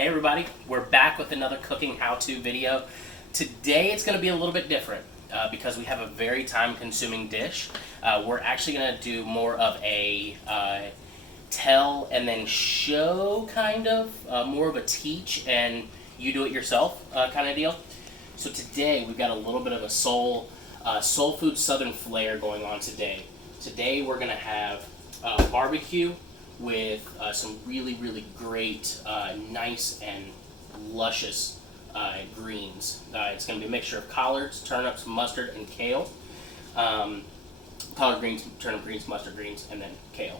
Hey everybody, we're back with another cooking how-to video. Today it's going to be a little bit different because we have a very time-consuming dish. We're actually going to do more of a tell and then show kind of, more of a teach and you do it yourself kind of deal. So today we've got a little bit of a soul food southern flair going on today. Today we're going to have barbecue with some really great, nice and luscious greens. It's going to be a mixture of collards, turnips, mustard, and kale. Collard greens, turnip greens, mustard greens, and then kale.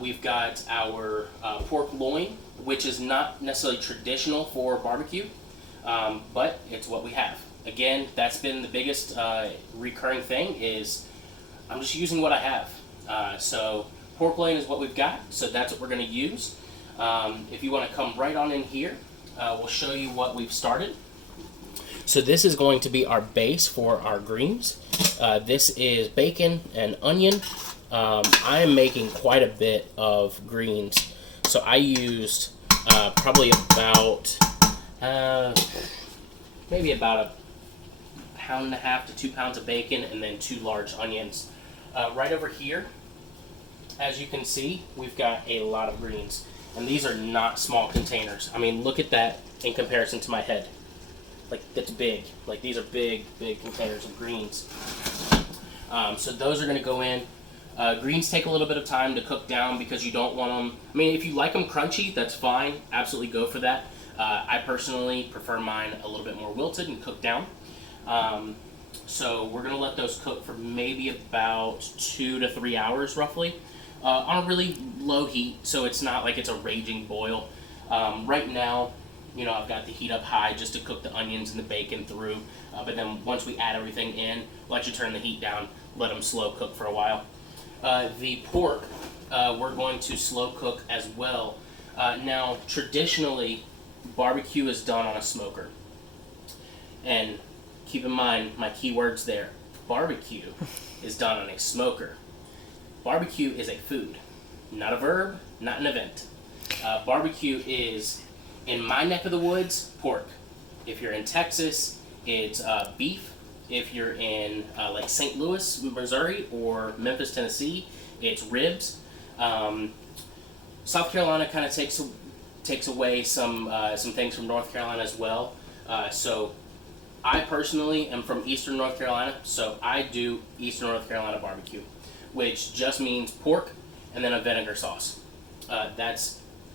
We've got our pork loin, which is not necessarily traditional for barbecue, but it's what we have. Again, that's been the biggest recurring thing is I'm just using what I have. So pork loin is what we've got, so that's what we're going to use. If you want to come right on in here, we'll show you what we've started. So this is going to be our base for our greens. This is bacon and onion. I am making quite a bit of greens, so I used probably about maybe about a pound and a half to 2 pounds of bacon and then 2 large onions. Right over here, as you can see, we've got a lot of greens, and these are not small containers. I mean, look at that in comparison to my head. Like, that's big. Like, these are big containers of greens. So those are going to go in. Greens take a little bit of time to cook down because you don't want them. I mean, if you like them crunchy, that's fine. Absolutely go for that. I personally prefer mine a little bit more wilted and cooked down. So we're going to let those cook for maybe about 2 to 3 hours roughly. On a really low heat, so it's not like it's a raging boil. Right now, you know, I've got the heat up high just to cook the onions and the bacon through, but then once we add everything in, we'll actually turn the heat down, let them slow cook for a while. The pork, we're going to slow cook as well. Now, traditionally, barbecue is done on a smoker. And keep in mind my key words there. Barbecue is done on a smoker. Barbecue is a food, not a verb, not an event. Barbecue is, in my neck of the woods, pork. If you're in Texas, it's beef. If you're in like St. Louis, Missouri, or Memphis, Tennessee, it's ribs. South Carolina kind of takes away some things from North Carolina as well. So I personally am from Eastern North Carolina, so I do Eastern North Carolina barbecue, which just means pork and then a vinegar sauce. I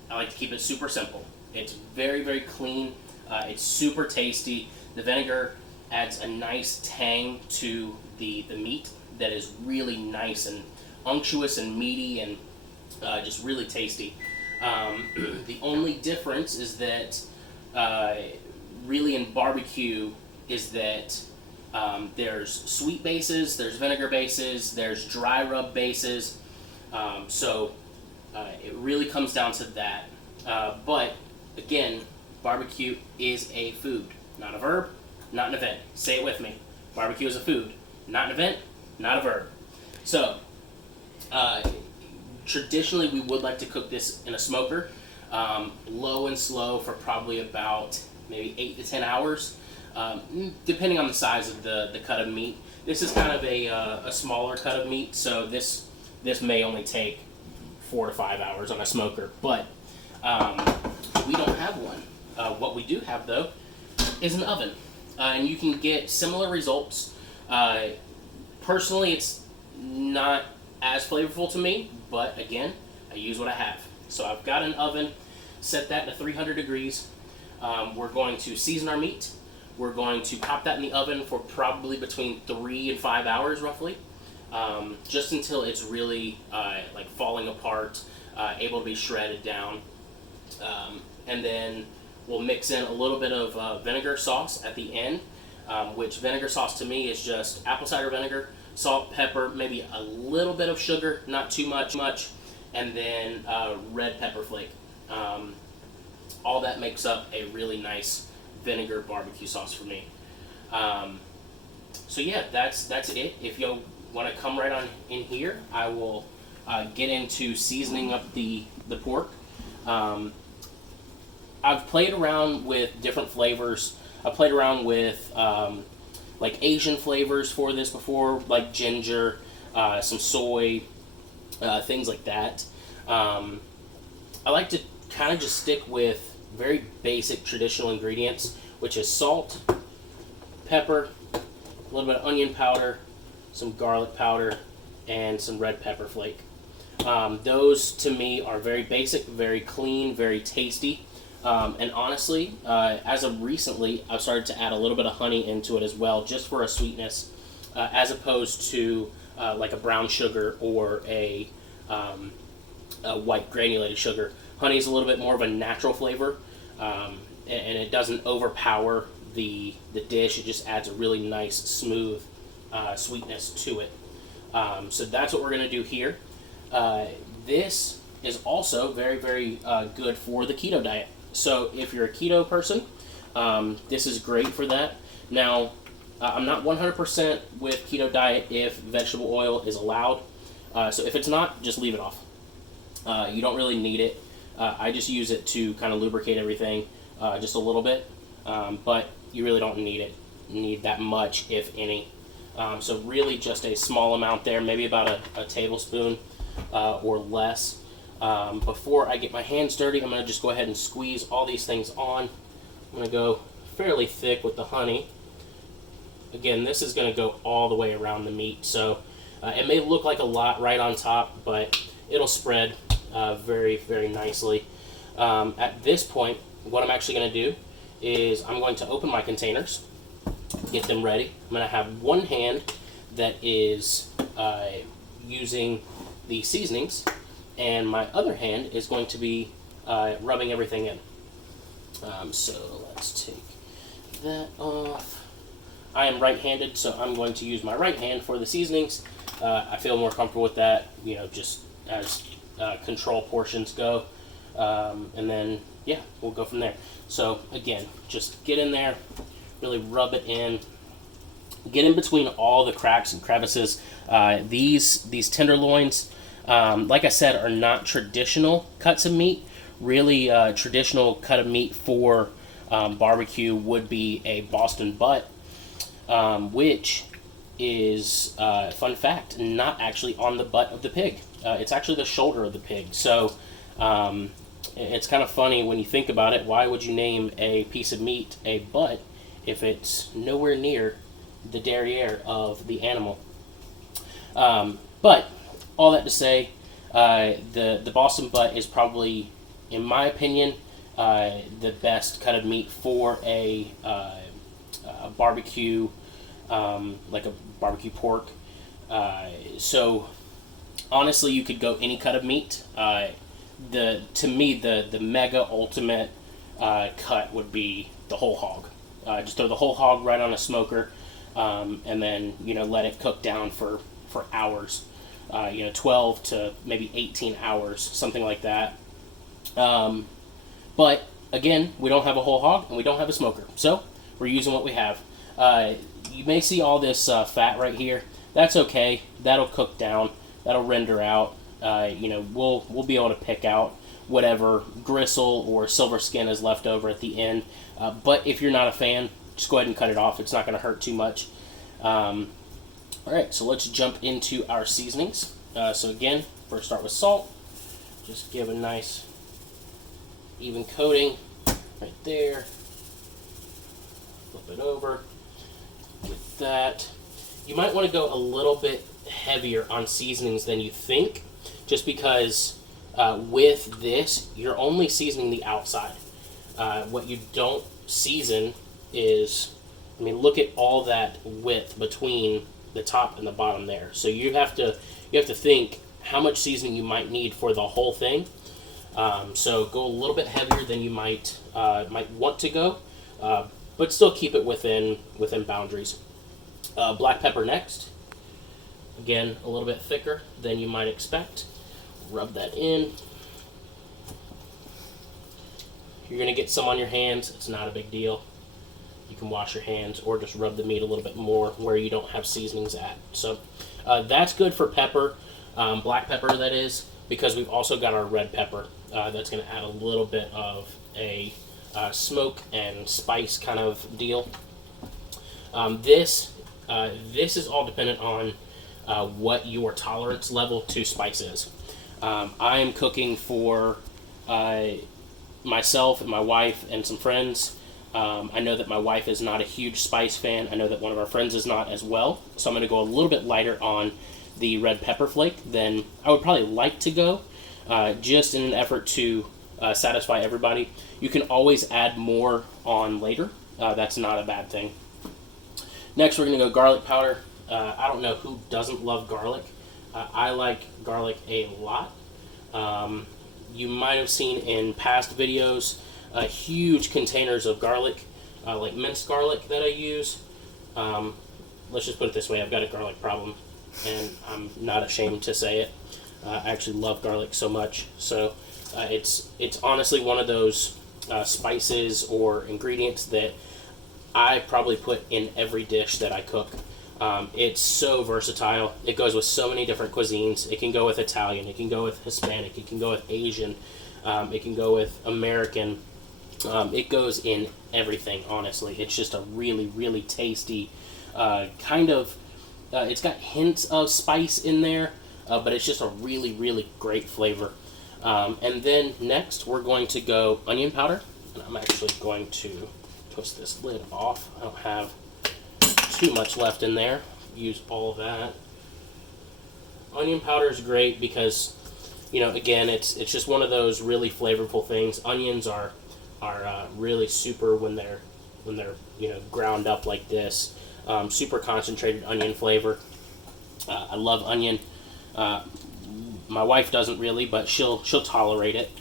like to keep it super simple. It's very clean. It's super tasty. The vinegar adds a nice tang to the meat that is really nice and unctuous and meaty and just really tasty. The only difference is that really in barbecue is that there's sweet bases, there's vinegar bases, there's dry rub bases, so it really comes down to that. But again, barbecue is a food, not a verb, not an event. Say it with me. Barbecue is a food, not an event, not a verb. So traditionally we would like to cook this in a smoker, low and slow for probably about maybe 8 to 10 hours. Depending on the size of the cut of meat. This is kind of a smaller cut of meat, so this may only take 4 to 5 hours on a smoker, but we don't have one. What we do have, though, is an oven, and you can get similar results. Personally, it's not as flavorful to me, but again, I use what I have. So I've got an oven, set that to 300 degrees. We're going to season our meat. We're going to pop that in the oven for probably between 3 and 5 hours roughly, just until it's really like falling apart, able to be shredded down. And then we'll mix in a little bit of vinegar sauce at the end, which vinegar sauce to me is just apple cider vinegar, salt, pepper, maybe a little bit of sugar, not too much, and then red pepper flake. All that makes up a really nice vinegar barbecue sauce for me. So yeah, that's it. If you want to come right on in here, I will get into seasoning up the pork. I've played around with different flavors. I played around with like Asian flavors for this before, like ginger, some soy, things like that. I like to kind of just stick with very basic traditional ingredients, which is salt, pepper, a little bit of onion powder, some garlic powder, and some red pepper flake. Those to me are very basic, very clean, very tasty. And honestly, as of recently, I've started to add a little bit of honey into it as well, just for a sweetness, as opposed to like a brown sugar or a white granulated sugar. Honey is a little bit more of a natural flavor, and it doesn't overpower the dish. It just adds a really nice, smooth sweetness to it. So that's what we're going to do here. This is also very, very good for the keto diet. So if you're a keto person, this is great for that. Now, I'm not 100% with keto diet if vegetable oil is allowed. So if it's not, just leave it off. You don't really need it. I just use it to kind of lubricate everything just a little bit, but you really don't need that much, if any. So really just a small amount there, maybe about a tablespoon or less. Before I get my hands dirty, I'm going to just go ahead and squeeze all these things on. I'm going to go fairly thick with the honey. Again, this is going to go all the way around the meat, so it may look like a lot right on top, but it'll spread very, very nicely. At this point, what I'm actually going to do is I'm going to open my containers, get them ready. I'm going to have one hand that is using the seasonings, and my other hand is going to be rubbing everything in. So let's take that off. I am right-handed, so I'm going to use my right hand for the seasonings. I feel more comfortable with that, just as control portions go. And then, yeah, we'll go from there. So, again, just get in there, really rub it in. Get in between all the cracks and crevices. These tenderloins, like I said, are not traditional cuts of meat. Really, traditional cut of meat for barbecue would be a Boston butt, which is, fun fact, not actually on the butt of the pig. It's actually the shoulder of the pig. So it's kind of funny when you think about it. Why would you name a piece of meat a butt if it's nowhere near the derriere of the animal? But all that to say, the Boston butt is probably, in my opinion, the best cut of meat for a barbecue, like a barbecue pork. So honestly, you could go any cut of meat. To me, the mega ultimate cut would be the whole hog. Just throw the whole hog right on a smoker, and then let it cook down for hours. 12 to maybe 18 hours, something like that. But again, we don't have a whole hog and we don't have a smoker, so we're using what we have. You may see all this fat right here. That's okay. That'll cook down. That'll render out. We'll be able to pick out whatever gristle or silver skin is left over at the end. But if you're not a fan, just go ahead and cut it off. It's not going to hurt too much. All right, so let's jump into our seasonings. So again, first start with salt. Just give a nice even coating right there. Flip it over. Get that. You might want to go a little bit heavier on seasonings than you think, just because with this, you're only seasoning the outside. What you don't season is, look at all that width between the top and the bottom there. So you have to think how much seasoning you might need for the whole thing. So go a little bit heavier than you might want to go, but still keep it within boundaries. Black pepper next. Again, a little bit thicker than you might expect. Rub that in. You're going to get some on your hands. It's not a big deal. You can wash your hands or just rub the meat a little bit more where you don't have seasonings at. So that's good for pepper, black pepper that is, because we've also got our red pepper. That's going to add a little bit of a smoke and spice kind of deal. This is all dependent on what your tolerance level to spice is. I am cooking for myself and my wife and some friends. I know that my wife is not a huge spice fan. I know that one of our friends is not as well. So I'm going to go a little bit lighter on the red pepper flake than I would probably like to go, just in an effort to satisfy everybody. You can always add more on later. That's not a bad thing. Next, we're going to go garlic powder. I don't know who doesn't love garlic. I like garlic a lot. You might have seen in past videos huge containers of garlic, like minced garlic that I use. Let's just put it this way, I've got a garlic problem, and I'm not ashamed to say it. I actually love garlic so much. So it's honestly one of those spices or ingredients that I probably put in every dish that I cook. It's so versatile. It goes with so many different cuisines. It can go with Italian, it can go with Hispanic, it can go with Asian, it can go with American. It goes in everything, honestly. It's just a really, really tasty kind of, it's got hints of spice in there, but it's just a really, really great flavor. And then next we're going to go onion powder. And I'm actually going to twist this lid off. I don't have too much left in there. Use all of that. Onion powder is great because, again, it's just one of those really flavorful things. Onions are really super when they're ground up like this. Super concentrated onion flavor. I love onion. My wife doesn't really, but she'll tolerate it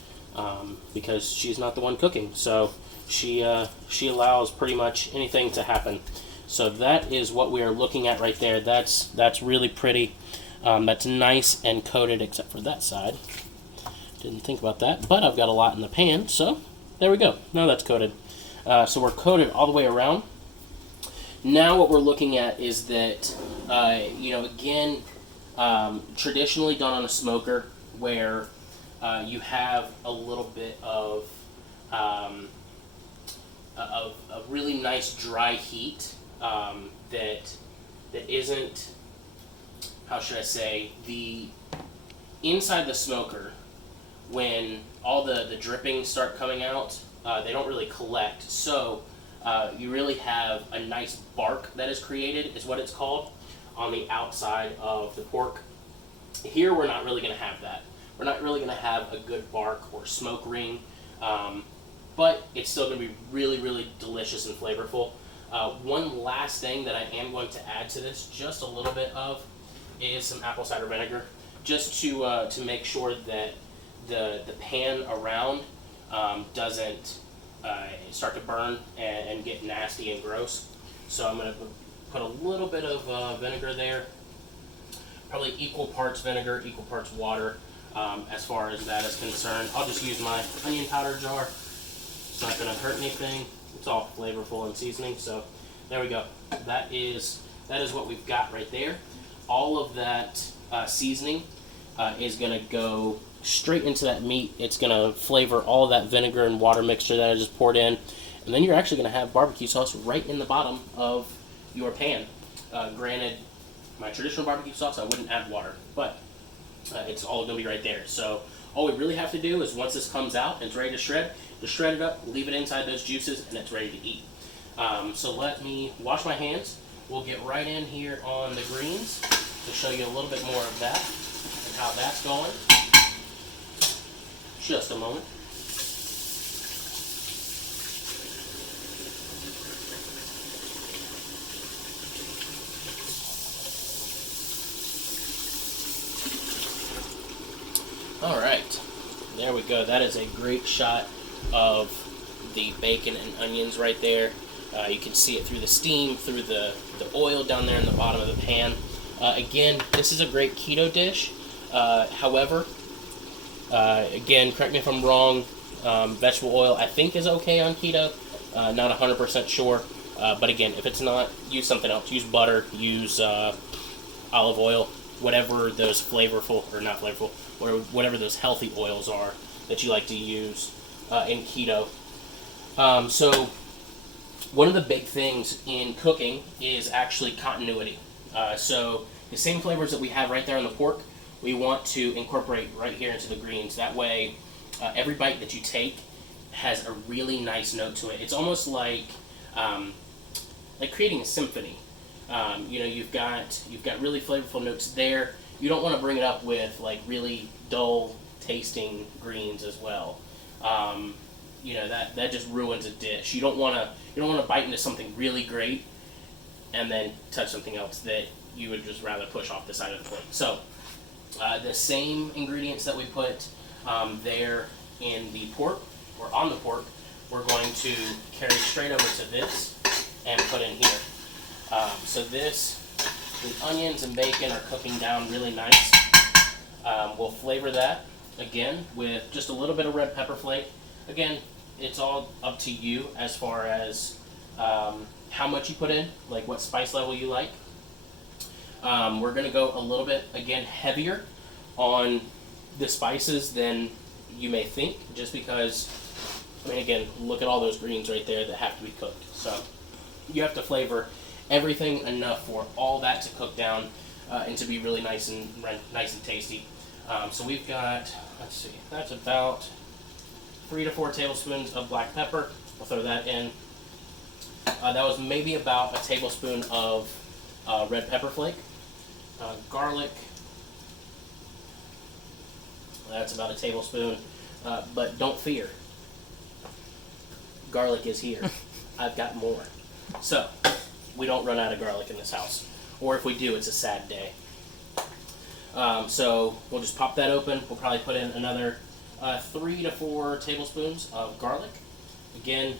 because she's not the one cooking. So she allows pretty much anything to happen. So that is what we are looking at right there. That's really pretty. That's nice and coated, except for that side. Didn't think about that, but I've got a lot in the pan, so there we go. Now that's coated. So we're coated all the way around. Now what we're looking at is that, again, traditionally done on a smoker where you have a little bit of a really nice dry heat that isn't, how should I say, the inside the smoker, when all the drippings start coming out, they don't really collect. So you really have a nice bark that is created, is what it's called, on the outside of the pork. Here we're not really going to have that. We're not really going to have a good bark or smoke ring, but it's still going to be really, really delicious and flavorful. One last thing that I am going to add to this, just a little bit of, is some apple cider vinegar, just to make sure that the pan around doesn't start to burn and get nasty and gross. So I'm going to put a little bit of vinegar there, probably equal parts vinegar, equal parts water, as far as that is concerned. I'll just use my onion powder jar. It's not going to hurt anything. It's all flavorful and seasoning. So there we go. That is what we've got right there. All of that seasoning is going to go straight into that meat. It's going to flavor all of that vinegar and water mixture that I just poured in. And then you're actually going to have barbecue sauce right in the bottom of your pan. Granted, my traditional barbecue sauce, I wouldn't add water, but it's all going to be right there. So all we really have to do is, once this comes out and it's ready to shred, just shred it up, leave it inside those juices, and it's ready to eat. So let me wash my hands. We'll get right in here on the greens to show you a little bit more of that and how that's going. Just a moment. All right, there we go. That is a great shot of the bacon and onions right there. You can see it through the steam, through the oil down there in the bottom of the pan. Again, this is a great keto dish. However, again, correct me if I'm wrong, vegetable oil I think is okay on keto. Not 100% sure. But again, if it's not, use something else. Use butter, use olive oil, whatever those flavorful, or not flavorful, or whatever those healthy oils are that you like to use in keto. So one of the big things in cooking is actually continuity. So the same flavors that we have right there on the pork, we want to incorporate right here into the greens. That way, every bite that you take has a really nice note to it. It's almost like creating a symphony. You've got really flavorful notes there. You don't want to bring it up with like really dull tasting greens as well. That just ruins a dish. You don't want to bite into something really great and then touch something else that you would just rather push off the side of the plate. So the same ingredients that we put there in the pork or on the pork, we're going to carry straight over to this and put in here. So the onions and bacon are cooking down really nice. We'll flavor that again with just a little bit of red pepper flake. Again, it's all up to you as far as how much you put in, like what spice level you like. We're going to go a little bit, again, heavier on the spices than you may think, just because, again, look at all those greens right there that have to be cooked. So you have to flavor everything enough for all that to cook down and to be really nice and tasty. So we've got, let's see, that's about 3 to 4 tablespoons of black pepper. We'll throw that in. That was maybe about a tablespoon of red pepper flake. Garlic, that's about a tablespoon. But don't fear, garlic is here. I've got more. So we don't run out of garlic in this house. Or if we do, it's a sad day. So we'll just pop that open. We'll probably put in another 3 to 4 tablespoons of garlic. Again,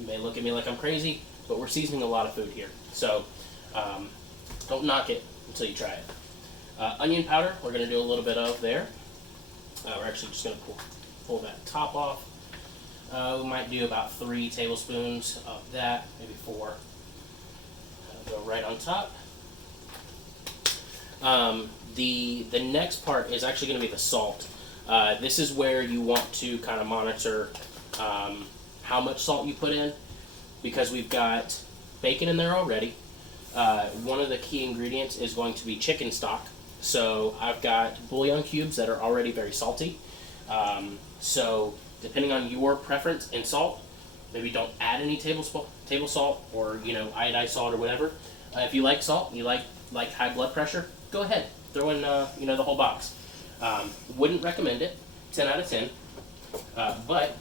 you may look at me like I'm crazy, but we're seasoning a lot of food here. So don't knock it until you try it. Onion powder, we're going to do a little bit of there. We're actually just going to pull that top off. We might do about 3 tablespoons of that, maybe 4. Go right on top. The next part is actually going to be the salt. This is where you want to kind of monitor how much salt you put in, because we've got bacon in there already. One of the key ingredients is going to be chicken stock. So I've got bouillon cubes that are already very salty. So depending on your preference in salt, maybe don't add any table salt or iodized salt or whatever. If you like salt, you like high blood pressure, go ahead, throw in the whole box. Wouldn't recommend it, 10 out of 10. But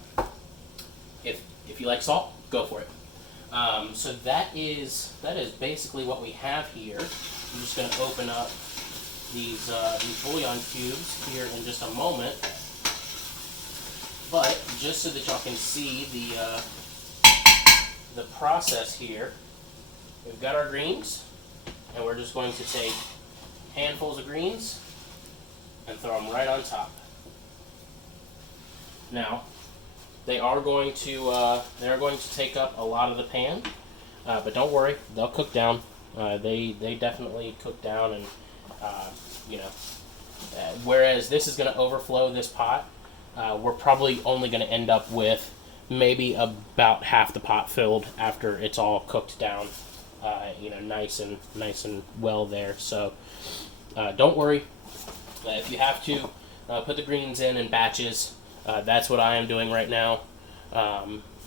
if you like salt, go for it. So that is basically what we have here. I'm just going to open up these bouillon cubes here in just a moment. But just so that y'all can see the process here, we've got our greens, and we're just going to take handfuls of greens and throw them right on top. Now, they are going to take up a lot of the pan, but don't worry, they'll cook down. They definitely cook down, and whereas this is going to overflow this pot, we're probably only going to end up with maybe about half the pot filled after it's all cooked down, nice and well there. So don't worry. If you have to, put the greens in batches. That's what I am doing right now.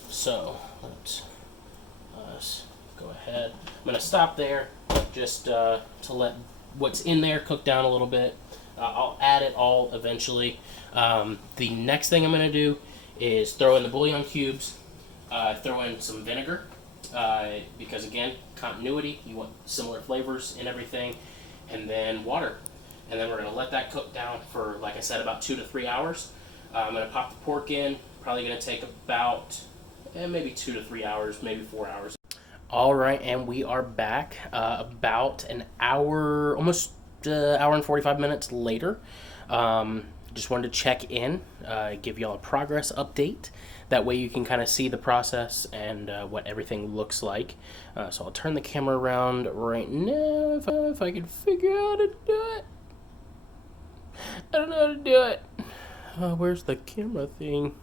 So let's go ahead. I'm going to stop there just to let what's in there cook down a little bit. I'll add it all eventually. The next thing I'm going to do is throw in the bouillon cubes, throw in some vinegar, because again, continuity, you want similar flavors in everything, and then water. And then we're going to let that cook down for, like I said, about 2 to 3 hours. I'm going to pop the pork in, probably going to take about maybe 2 to 3 hours, maybe 4 hours. All right, and we are back about an hour, almost hour and 45 minutes later. Just wanted to check in, give y'all a progress update. That way you can kind of see the process and what everything looks like. So I'll turn the camera around right now if I can figure out how to do it. I don't know how to do it. Where's the camera thing?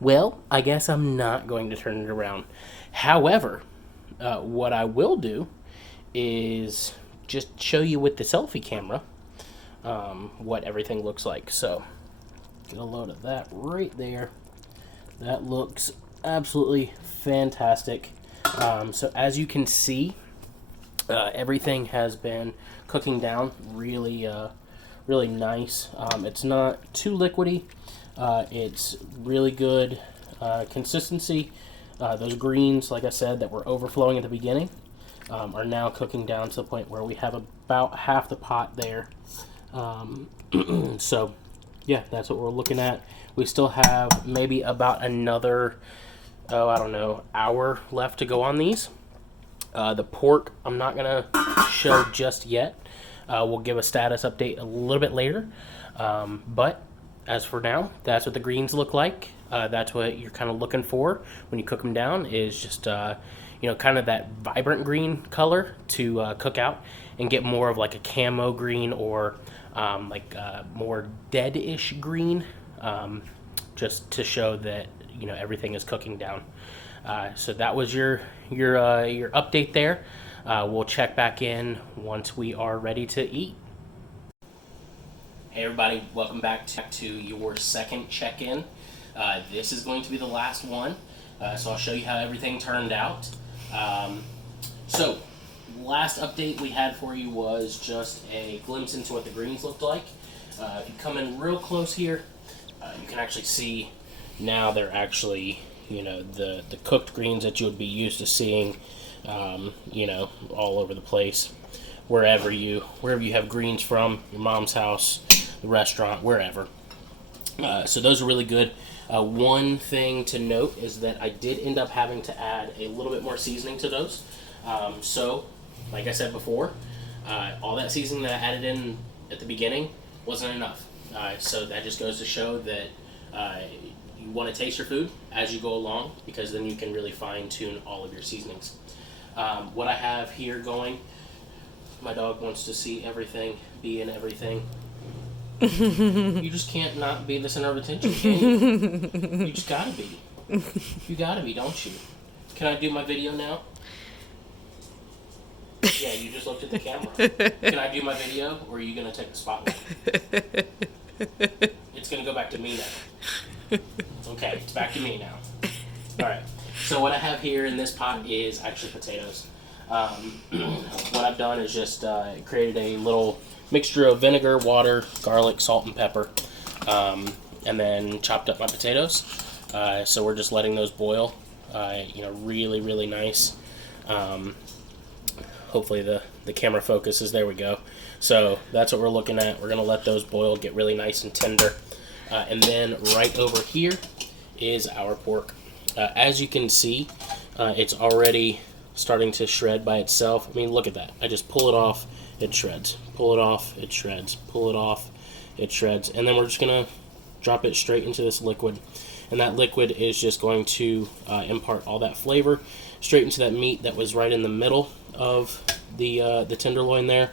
Well, I guess I'm not going to turn it around. However, what I will do is just show you with the selfie camera what everything looks like. So, get a load of that right there. That looks absolutely fantastic. So as you can see, everything has been cooking down really, really nice. It's not too liquidy. It's really good consistency. Those greens, like I said, that were overflowing at the beginning, are now cooking down to the point where we have about half the pot there. So, yeah, that's what we're looking at. We still have maybe about another, I don't know, hour left to go on these. The pork, I'm not going to show just yet. We'll give a status update a little bit later. But as for now, that's what the greens look like. That's what you're kind of looking for when you cook them down, is just, kind of that vibrant green color to cook out and get more of like a camo green or more dead-ish green, just to show that, everything is cooking down. So that was your update there. We'll check back in once we are ready to eat. Hey everybody, welcome back to your second check-in. This is going to be the last one, so I'll show you how everything turned out. So, last update we had for you was just a glimpse into what the greens looked like. If you come in real close here, you can actually see now they're actually, the cooked greens that you would be used to seeing, all over the place. Wherever you have greens from, your mom's house, the restaurant, wherever. So those are really good. One thing to note is that I did end up having to add a little bit more seasoning to those. So, like I said before, all that seasoning that I added in at the beginning wasn't enough. So that just goes to show that you want to taste your food as you go along, because then you can really fine-tune all of your seasonings. What I have here going, my dog wants to see everything, be in everything. You just can't not be the center of attention, can you? You just gotta be. You gotta be, don't you? Can I do my video now? Yeah, you just looked at the camera. Can I do my video, or are you gonna take the spotlight? It's gonna go back to me now. Okay, it's back to me now. Alright, so what I have here in this pot is actually potatoes. What I've done is just created a little mixture of vinegar, water, garlic, salt, and pepper, and then chopped up my potatoes. So we're just letting those boil, really, really nice. Hopefully the camera focuses. There we go. So that's what we're looking at. We're going to let those boil, get really nice and tender. And then right over here is our pork. As you can see, it's already starting to shred by itself. I mean, look at that. I just pull it off, it shreds. Pull it off, it shreds. Pull it off, it shreds. And then we're just going to drop it straight into this liquid. And that liquid is just going to impart all that flavor straight into that meat that was right in the middle of the tenderloin there.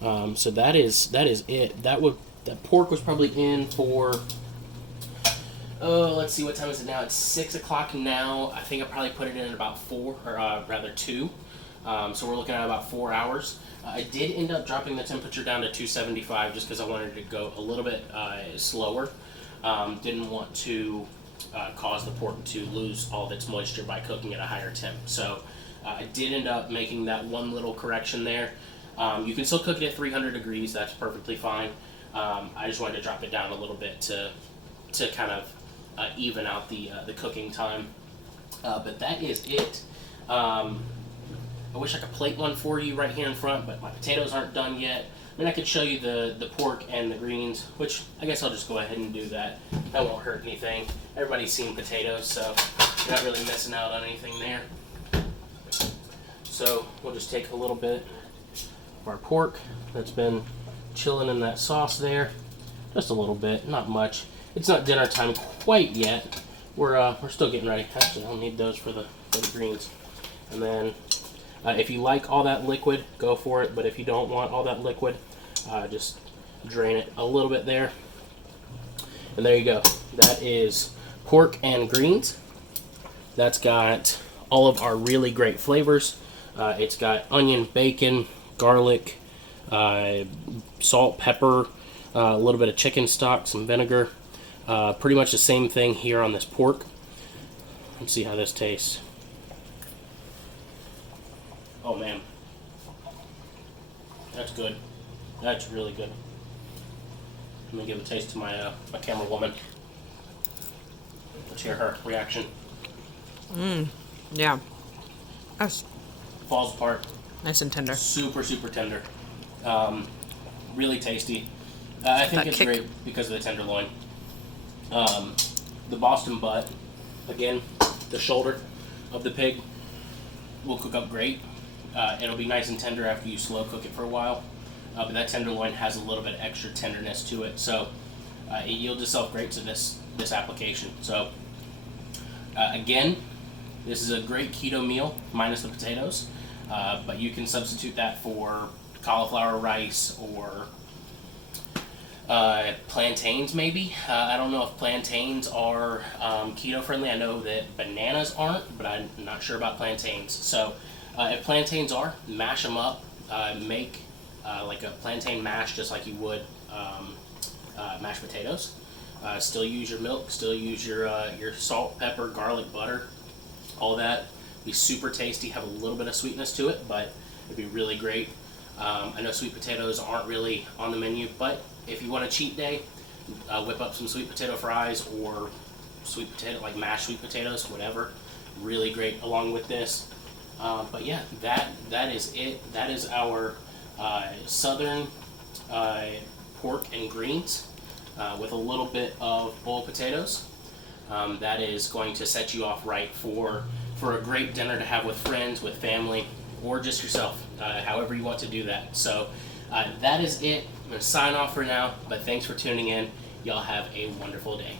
So that is it. That pork was probably in for, let's see, what time is it now? It's 6 o'clock now. I think I probably put it in at about 4, or rather 2. So we're looking at about 4 hours. I did end up dropping the temperature down to 275 just because I wanted to go a little bit slower. Didn't want to cause the pork to lose all of its moisture by cooking at a higher temp. So I did end up making that one little correction there. You can still cook it at 300 degrees. That's perfectly fine. I just wanted to drop it down a little bit to kind of even out the cooking time. But that is it. I wish I could plate one for you right here in front, but my potatoes aren't done yet. I mean, I could show you the pork and the greens, which I guess I'll just go ahead and do that. That won't hurt anything. Everybody's seen potatoes, so you're not really missing out on anything there. So we'll just take a little bit of our pork that's been chilling in that sauce there. Just a little bit, not much. It's not dinner time quite yet. We're still getting ready. Actually, I'll need those for the greens. And then if you like all that liquid, go for it. But if you don't want all that liquid, just drain it a little bit there. And there you go. That is pork and greens. That's got all of our really great flavors. It's got onion, bacon, garlic, salt, pepper, a little bit of chicken stock, some vinegar. Pretty much the same thing here on this pork. Let's see how this tastes. Oh man, that's good. That's really good. Let me give a taste to my my camera woman. Let's hear her reaction. Yeah. That's Falls apart. nice and tender. Super, super tender. Really tasty. I think That it's kick. great because of the tenderloin. The Boston butt, again, the shoulder of the pig will cook up great. It'll be nice and tender after you slow cook it for a while. But that tenderloin has a little bit extra tenderness to it, so it yields itself great to this application. So again, this is a great keto meal minus the potatoes, but you can substitute that for cauliflower rice or plantains maybe. I don't know if plantains are keto friendly. I know that bananas aren't, but I'm not sure about plantains. So if plantains are, mash them up, make like a plantain mash just like you would mashed potatoes. Still use your milk, still use your salt, pepper, garlic, butter, all that. Be super tasty, have a little bit of sweetness to it, but it'd be really great. I know sweet potatoes aren't really on the menu, but if you want a cheat day, whip up some sweet potato fries or sweet potato, like mashed sweet potatoes, whatever. Really great along with this. But yeah, that is it. That is our southern pork and greens with a little bit of boiled potatoes. That is going to set you off right for a great dinner to have with friends, with family, or just yourself, however you want to do that. So that is it. I'm going to sign off for now, but thanks for tuning in. Y'all have a wonderful day.